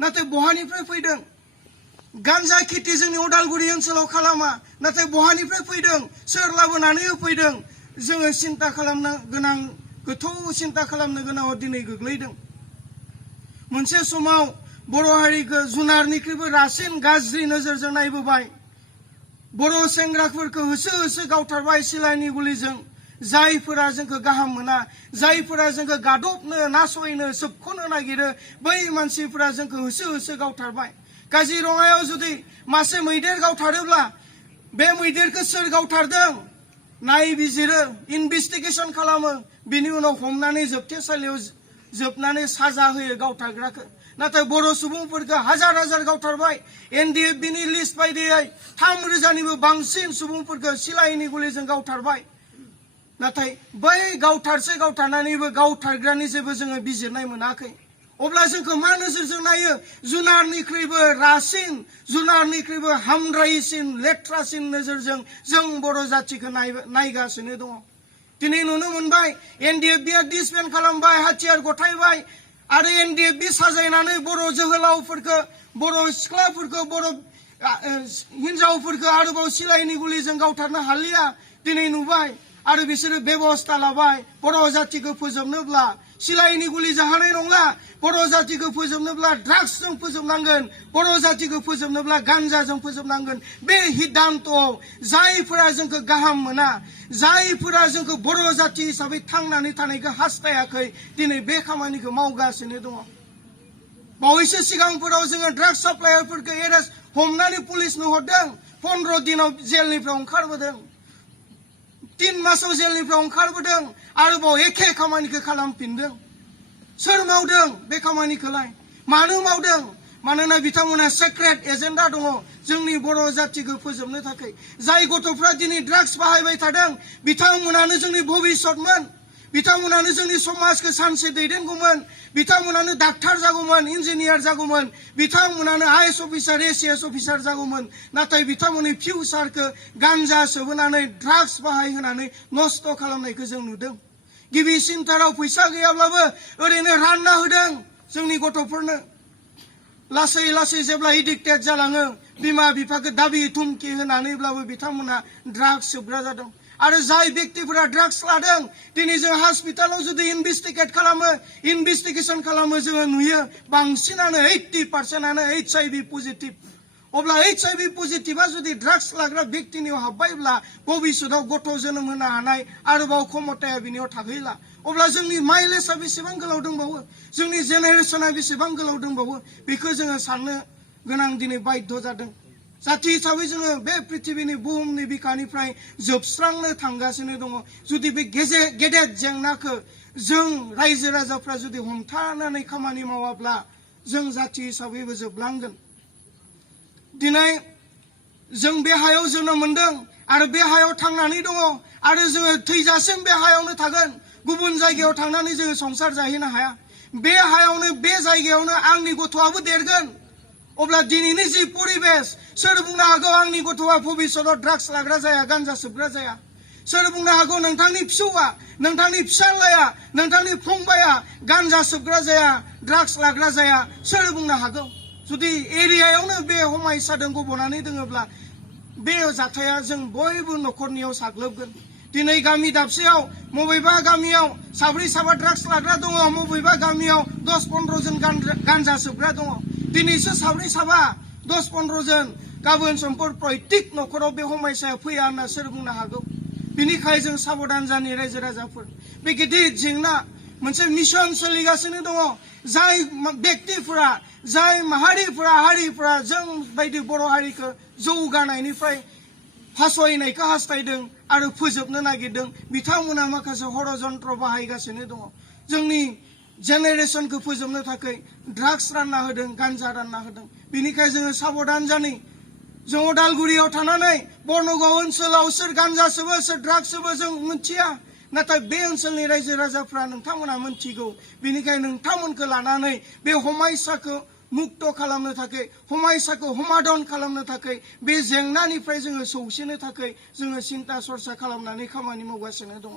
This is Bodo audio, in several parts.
नाथाय बहानिफ्राय फैदों गान्जा खेथि जोंनि उदालगुरि ओनसोलाव खालामा नाथाय बहानिफ्राय फैदों सोर लाबोनानै होफैदों जोङो सिन्ता खालामनो गोनां गोथौ सिन्ता खालामनो गोनाङाव दिनै गोग्लैदों मोनसे समाव बर' हारिखौ जुनारनिख्रुइबो रासिन गाज्रि नोजोरजों नायबोबाय बर' सेंग्राफोरखौ होसो होसो गावथारबाय सिलायनि गुलिजों जायफोरा जोंखौ गाहाम मोना जायफोरा जोंखौ गादबनो नासयनो सोबख'नो नागिरो बै मानसिफोरा जोंखौ होसो होसो गावथारबाय काजिरङायाव जुदि मासे मैदेर गावथारोब्ला बे मैदेरखौ सोर गावथारदों नायबिजिरो इनभेस्टिगेसन खालामो बिनि उनाव हमनानै जोबथेसालियाव जोबनानै साजा होयो गावथारग्राखौ नाथाय बर' सुबुंफोरखौ हाजार हाजार गावथारबाय एनडिएफबिनि लिस्ट बायदियै 3,000निबो बांसिन सुबुंफोरखौ सिलाइनि गुलिजों गावथारबाय नाथाय बै गावथारनानैबो गावथारग्रानि जेबो जोङो बिजिरनाय मोनाखै अब्ला जोंखौ मा नोजोरजों नायो जुनारनिख्रुइबो रासिन जुनारनिख्रुइबो हामद्रायसिन लेथ्रासिन नोजोरजों जों बर' जाथिखौ नायगासिनो दङ दिनै नुनो मोनबाय एनडिएफबिआ डिसबेन्ड खालामबाय हाथियार गथायबाय आरो एनडिएफबि साजायनानै बर' जोहोलावफोरखौ बर' सिख्लाफोरखौ बर' हिनजावफोरखौ आरोबाव सिलाइनि गुलिजों गावथारनो हालिया दिनै नुबाय आरो बिसोरो बेबस्था लाबाय बर' जातिखौ फोजोबनोब्ला सिलाइनि गुलिजों हानाय नंला बर' जातिखौ फोजोबनोब्ला ड्राग्सजों फोजोबनांगोन बर' जातिखौ फोजोबनोब्ला गान्जाजों फोजोबनांगोन बे हिदान्थ'आव जायफोरा जोंखौ गाहाम मोना जायफोरा जोंखौ बर' जाति हिसाबै थांनानै थानायखौ हास्थायाखै दिनै बे खामानिखौ मावगासिनो दङ बावैसो सिगांफोराव जोङो ड्राग्स साप्लायारफोरखौ एरेस्ट हमनानै पुलिसनो हरदों 15 दिनाव जेलनिफ्राय ओंखारबोदों 3 मासाव जेलनिफ्राय ओंखारबोदों आरोबाव एखे खामानिखौ खालामफिनदों सोर मावदों बे खामानिखौलाय मानो मावदों मानोना बिथांमोना सिक्रेट एजेन्डा दङ जोंनि बर' जातिखौ फोजोबनो थाखाय जाय गथ'फ्रा दिनै ड्राग्स बाहायबाय थादों बिथांमोनानो जोंनि भबिष्यतमोन बिथांमोनानो जोंनि समाजखौ सानसे दैदेनगौमोन बिथांमोनानो डाक्टार जागौमोन इन्जिनियार जागौमोन बिथांमोनानो आइएएस अफिसार एसीएस अफिसार जागौमोन नाथाय बिथांमोननि फिउचारखौ गान्जा सोबोनानै ड्राग्स बाहायहोनानै नस्थ' खालामनायखौ जों नुदों गिबिसिनथाराव फैसा गैयाब्लाबो ओरैनो रानना होदों जोंनि गथ'फोरनो लासै लासै जेब्ला एडिक्टेड जालाङो बिमा बिफाखौ दाबि धुमखि होनानैब्लाबो बिथांमोना ड्राग्स सोबग्रा जादों आरो जाय व्यक्तिफोरा ड्राग्स लादों दिनै जों हस्पिटालाव जुदि इनभेस्टिगेसन खालामो जोङो नुयो बांसिनानो 80% HIV पजिटिभ अब्ला HIV पजिटिभा जुदि ड्राग्स लाग्रा व्यक्तिनियाव हाबबायब्ला भबिष्यताव गथ' जोनोम होनो हानाय आरोबाव क्षमताया बिनियाव थाहैला अब्ला जोंनि माइलेजआ बेसेबां गोलाव दंबावो जोंनि जेनेरेशना बेसेबां गोलाव दंबावो बेखौ जोङो साननो गोनां दिनै बाध्य जादों जाति हिसाबै जोङो बे पृथिबीनि बुहुमनि बिखानिफ्राय जोबस्रांनो थांगासिनो दङ जुदि बे गेदेर जेंनाखौ जों रायजो राजाफ्रा जुदि हमथानानै खामानि मावाब्ला जों जाति हिसाबैबो जोबलांगोन दिनै जों बे हायाव जोनोम मोनदों आरो बे हायाव थांनानै दङ आरो जोङो थैजासिम बे हायावनो थागोन गुबुन जायगायाव थांनानै जोङो संसार जाहैनो हाया बे हायावनो बे जायगायावनो आंनि गथ'आबो देरगोन अब्ला दिनैनि जि परिबेस सोर बुंनो हागौ आंनि गथ'आ भबिष्यताव ड्राग्स लाग्रा जाया गान्जा सोबग्रा जाया सोर बुंनो हागौ नोंथांनि फिसौआ नोंथांनि फिसाज्लाया नोंथांनि फंबाया गान्जा सोबग्रा जाया ड्राग्स लाग्रा जाया सोर बुंनो हागौ जुदि एरियायावनो बे हमायसादों गब'नानै दोङोब्ला बे जाथाया जों बयबो न'खरनियाव साग्लोबगोन दिनै गामि दाबसेयाव बबेबा गामियाव साब्रै साबा ड्राग्स लाग्रा दङ बबेबा गामियाव 10-15 जन गान्जा सोबग्रा दङ दिनैसो साब्रै साबा 10-15 जन गाबोन समफोर प्रत्येक न'खराव बे हमायसाया फैया होनना सोर बुंनो हागौ बिनिखाय जों साबधान जानि रायजो राजाफोर बे गिदिर जेंना मोनसे मिशन सोलिगासिनो दङ जाय व्यक्तिफोरा जाय हारिफोरा जों बायदि बर' हारिखौ जौगानायनिफ्राय फासयनायखौ हास्थायदों आरो फोजोबनो नागिरदों बिथांमोना माखासे षड़यन्त्र बाहायगासिनो दङ जोंनि जेनेरेशनखौ फोजोबनो थाखाय ड्राग्स रानना होदों गान्जा रानना होदों बिनिखाय जोङो साबधान जानि जों उदालगुरियाव थानानै बर्नगाव ओनसोलाव सोर गान्जा सोबो सोर ड्राग्स सोबो जों मिथिया नाथाय बे ओनसोलनि रायजो राजाफ्रा नोंथांमोना मिथिगौ बिनिखाय नोंथांमोनखौ लानानै बे हमायसाखौ मुक्त खालामनो थाखाय हमायसाखौ हमादन खालामनो थाखाय बे जेंनानिफ्राय जोङो सौसिनो थाखाय जोङो सिन्ता सरसा खालामनानै खामानि मावगासिनो दङ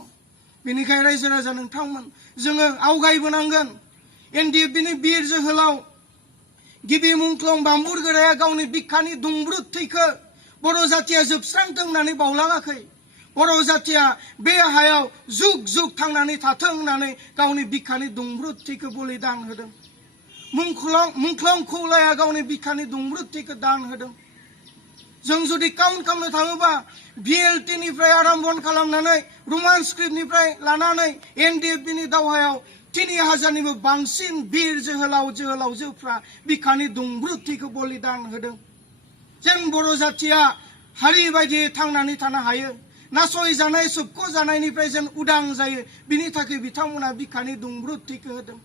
बेनिखाय रायजो राजा नोंथांमोन जोङो आवगायबोनांगोन एनडिएफबिनि बिर जोहोलाव गिबि मुंख्लं बाम्बुरगोराया गावनि बिखानि दुंब्रुद थैखो बर' जातिया जोबस्रांथों होननानै बावलाङाखै। बर' जातिया बे हायाव जुग जुग थांनानै थाथों होननानै गावनि बिखानि दुंब्रुद थैखो बलिदान होदों। मुंख्लं खौलाया गावनि बिखानि दुंब्रुद थैखो दान होदों। जों जुदि काउन्ट खालामनो थाङोबा VLT निफ्राय आरम्भ खालामनानै रमान स्क्रिप्टनिफ्राय लानानै NDFB नि दावहायाव 3000निबो बांसिन बिर जोहोलावजोफ्रा बिखानि दुंब्रुद थैखौ बलिदान होदों। जों बर' जातिया हारि बायदि थांनानै थानो हायो, नासय जानाय सोबख' जानायनिफ्राय जों उदां जायो, बिनि थाखाय बिथांमोना बिखानि दुंब्रुद थैखौ होदों।